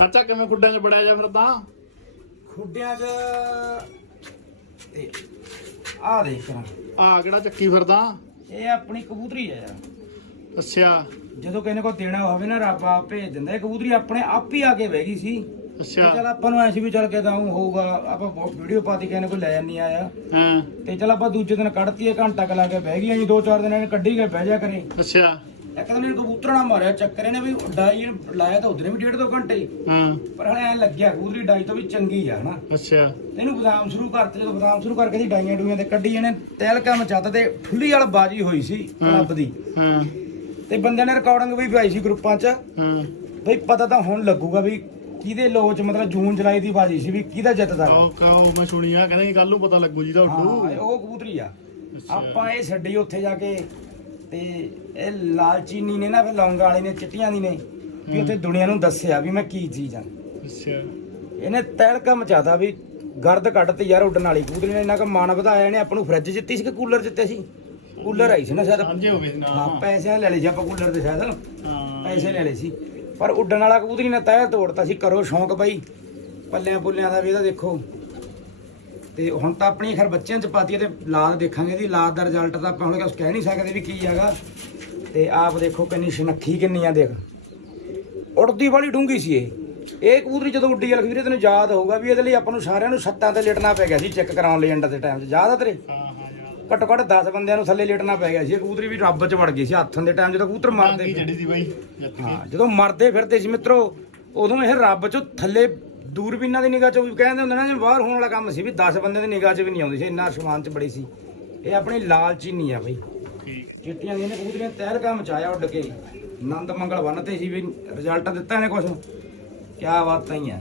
ਚਾਚਾ ਕਿਵੇਂ ਖੁੱਡਾਂ 'ਚ ਬੜਿਆ ਜਾ ਫਿਰਦਾ ਖੁੱਡਿਆਂ 'ਚ ਆ ਦੇਖ ਆ ਕਿਹੜਾ ਚੱਕੀ ਫਿਰਦਾ? ਇਹ ਆਪਣੀ ਕਬੂਤਰੀ ਆ ਯਾਰ। ਅੱਛਾ। ਜਦੋਂ ਕਿਸੇ ਕੋ ਦੇਣਾ ਹੋਵੇ ਨਾ ਰੱਬ ਆਪ ਭੇਜ ਦਿੰਦਾ। ਇਹ ਕਬੂਤਰੀ ਆਪਣੇ ਆਪ ਹੀ ਆ ਕੇ ਬਹਿ ਗਈ ਸੀ। ਤੇ ਚੱਲ ਅੱਛਾ ਆਪਾਂ ਨੂੰ ਐਸੀ ਵੀ ਚੱਲ ਕੇ ਤਾਂ ਊਂ ਹੋਊਗਾ ਆਪਾਂ ਵੀਡੀਓ ਪਾਤੀ ਕਿਸੇ ਨੇ ਕੋਈ ਲੈ ਨਹੀਂ ਆਇਆ ਹਾਂ। ਤੇ ਚੱਲ ਆਪਾਂ ਦੂਜੇ ਦਿਨ ਕੱਢਤੀ ਇਹ ਘੰਟਾ ਕ ਲਾ ਕੇ ਬਹਿ ਗਈ ਅਸੀਂ ਦੋ ਚਾਰ ਦਿਨ ਇਹਨੇ ਕੱਢੀ ਗਏ ਬਹਿ ਜਾ ਕਰੇ। ਅੱਛਾ। ਇੱਕ ਦਿਨ ਇਹਨੇ ਕਬੂਤਰ ਨਾ ਮਾਰਿਆ ਚੱਕਰ ਇਹਨੇ ਵੀ ਡਾਈ ਲਾਇਆ ਤਾਂ ਉਧਰੇ ਵੀ ਡੇਢ ਦੋ ਘੰਟੇ। ਹੀ। ਹਾਂ ਪਰ ਹਲੇ ਐ ਲੱਗਿਆ ਕਬੂਤਰੀ ਡਾਈ ਤੋਂ ਵੀ ਚੰਗੀ ਆ ਹਨਾ। ਅੱਛਾ। ਇਹਨੂੰ ਬਦਾਮ ਸ਼ੁਰੂ ਕਰਤੇ ਜਦੋਂ ਬਦਾਮ ਸ਼ੁਰੂ ਕਰਕੇ ਦੀ ਡਾਈਆਂ ਡੂਈਆਂ ਤੇ ਕੱਢੀ ਇਹਨੇ ਤਹਿਲਕਾ ਮਚੱਤ ਤੇ ਠੁੱਲੀ ਵਾਲ ਬਾਜੀ ਹੋਈ ਸੀ ਕਲੱਬ ਦੀ। ਹਾਂ। ਤੇ ਬੰਦਿਆਂ ਨੇ ਰਿਕਾਰਡਿੰਗ ਵੀ ਪਾਈ ਸੀ ਗਰੁੱਪਾਂ 'ਚ। ਹਾਂ। ਬਈ ਪਤਾ ਤਾਂ ਹੁਣ ਲੱਗੂਗਾ ਵੀ ਕਿਹਦੇ ਲੋਚ ਮਤਲਬ ਜੂਨ ਜੁਲਾਈ ਦੀ ਬਾਜੀ ਸੀ ਵੀ ਕਿਹਦਾ ਜਿੱਤਦਾ। ਕਾਉ ਕਾਉ ਮੈਂ ਸੁਣੀ ਆ ਕਹਿੰਦੇ ਕੱਲ ਨੂੰ ਪਤਾ ਲੱਗੂ ਜੀ ਦਾ ਹਾਂ ਉੱਡੂ ਇਹ ਉਹ ਕਬੂਤਰੀ ਆ। ਆਪਾਂ ਇਹ ਛੱਡੀ ਉੱਥੇ ਜਾ ਕੇ। ਤੇ ਇਹ ਲਾਲਚੀਨੀ ਨੇ ਨਾ ਫਿਰ ਲੌਂਗਾ ਵਾਲੀ ਨੇ ਚਿੱਟੀਆਂ ਦੀ ਨੇ ਵੀ ਉੱਥੇ ਦੁਨੀਆ ਨੂੰ ਦੱਸਿਆ ਵੀ ਮੈਂ ਕੀ ਚੀਜ਼ ਆ। ਅੱਛਾ। ਇਹਨੇ ਤਹਿਲਕਾ ਮਚਾਤਾ ਵੀ ਗਰਦ ਕੱਢਤੀ ਯਾਰ ਉੱਡਣ ਵਾਲੀ ਕਬੂਤਰੀ ਨੇ ਇੰਨਾ ਕੁ ਮਨ ਵਧਾਇਆ ਇਹਨੇ ਆਪਾਂ ਨੂੰ ਫਰਿੱਜ ਜਿੱਤੀ ਸੀ ਕਿ ਕੂਲਰ ਜਿੱਤੇ ਸੀ? ਕੂਲਰ ਆਈ ਸੀ ਨਾ ਸ਼ਾਇਦ। ਸਾਂਝੇ ਹੋ ਗਏ ਸੀ ਹਾਂ ਪੈਸੇ ਲੈ ਲਏ ਸੀ ਆਪਾਂ ਕੂਲਰ ਦੇ ਸ਼ਾਇਦ। ਹਾਂ। ਪੈਸੇ ਲੈ ਲਏ ਸੀ। ਪਰ ਉੱਡਣ ਵਾਲਾ ਕਬੂਤਰੀ ਨੇ ਤਹਿ ਤੋੜਤਾ ਸੀ ਕਰੋ ਸ਼ੌਂਕ ਬਾਈ। ਪੱਲਿਆਂ ਪੁੱਲਿਆਂ ਦਾ ਵੀ ਇਹਦਾ ਦੇਖੋ। ਤੇ ਹੁਣ ਤਾਂ ਆਪਣੀ ਖੈਰ ਬੱਚਿਆਂ ਚ ਪਾਤੀ ਤੇ ਲਾਦ ਦੇਖਾਂਗੇ ਇਹਦੀ। ਲਾਦ ਦਾ ਰਿਜ਼ਲਟ ਤਾਂ ਆਪਾਂ ਹੁਣ ਕਹਿ ਨਹੀਂ ਸਕਦੇ ਵੀ ਕੀ ਹੈਗਾ। ਤੇ ਆਪ ਦੇਖੋ ਕਿੰਨੀ ਸ਼ਨੱਖੀ ਕਿੰਨੀ ਆ ਦੇਖ। ਉੜਦੀ ਵਾਲੀ ਡੂੰਗੀ ਸੀ ਇਹ। ਇਹ ਕਬੂਤਰੀ ਜਦੋਂ ਉੱਡੀ ਅਲਖ ਵੀਰੇ ਤੈਨੂੰ ਯਾਦ ਹੋਊਗਾ ਵੀ ਇਹਦੇ ਲਈ ਆਪਾਂ ਨੂੰ ਸਾਰਿਆਂ ਨੂੰ ਛੱਤਾਂ ਤੇ ਲੇਟਣਾ ਪੈ ਗਿਆ ਸੀ ਚੈੱਕ ਕਰਾਉਣ ਲਈ ਅੰਡਾ ਦੇ ਟਾਈਮ 'ਚ। ਯਾਦ ਆ ਤੇਰੇ? ਹਾਂ ਹਾਂ ਜਨਾਬ ਘੱਟੋ ਘੱਟ 10 ਬੰਦਿਆਂ ਨੂੰ ਥੱਲੇ ਲੇਟਣਾ ਪੈ ਗਿਆ ਸੀ। ਇਹ ਕਬੂਤਰੀ ਵੀ ਰੱਬ 'ਚ ਵੜ ਗਈ ਸੀ। ਹੱਥਾਂ ਦੇ ਟਾਈਮ ਜਦੋਂ ਕਬੂਤਰ ਮਰਦੇ ਹਾਂ ਜਦੋਂ ਮਰਦੇ ਫਿਰਦੇ ਸੀ ਮਿੱਤਰੋ ਉਦੋਂ ਇਹ ਰੱਬ 'ਚੋਂ ਥੱਲੇ ਦੂਰਬੀਨਾਂ ਦੀ ਨਿਗਾਹ 'ਚੋਂ ਵੀ ਕਹਿੰਦੇ ਹੁੰਦੇ ਨਾ ਜਿਵੇਂ ਬਾਹਰ ਹੋਣ ਵਾਲਾ ਕੰਮ ਸੀ ਵੀ 10 ਬੰਦੇ ਦੀ ਨਿਗਾਹ 'ਚ ਵੀ ਨਹੀਂ ਆਉਂਦੀ ਸੀ ਇੰਨਾ ਅਸਮਾਨ 'ਚ ਬੜੀ ਸੀ। ਇਹ ਆਪਣੀ ਲਾਲਚੀਨੀ ਆ ਬਈ। ਚਿੱਟੀਆਂ ਦੀਆਂ ਨੇ ਕਬੂਤਰੀਆਂ ਤਹਿਰ ਕੰਮ ਚ ਆਇਆ ਉੱਡ ਕੇ। ਆਨੰਦ ਮੰਗਲ ਬੰਨ ਤੇ ਸੀ ਵੀ ਰਿਜ਼ਲਟ ਦਿੱਤਾ ਇਹਨੇ ਕੁਛ। ਕਿਆ ਬਾਤਾਂ ਹੀ ਆ।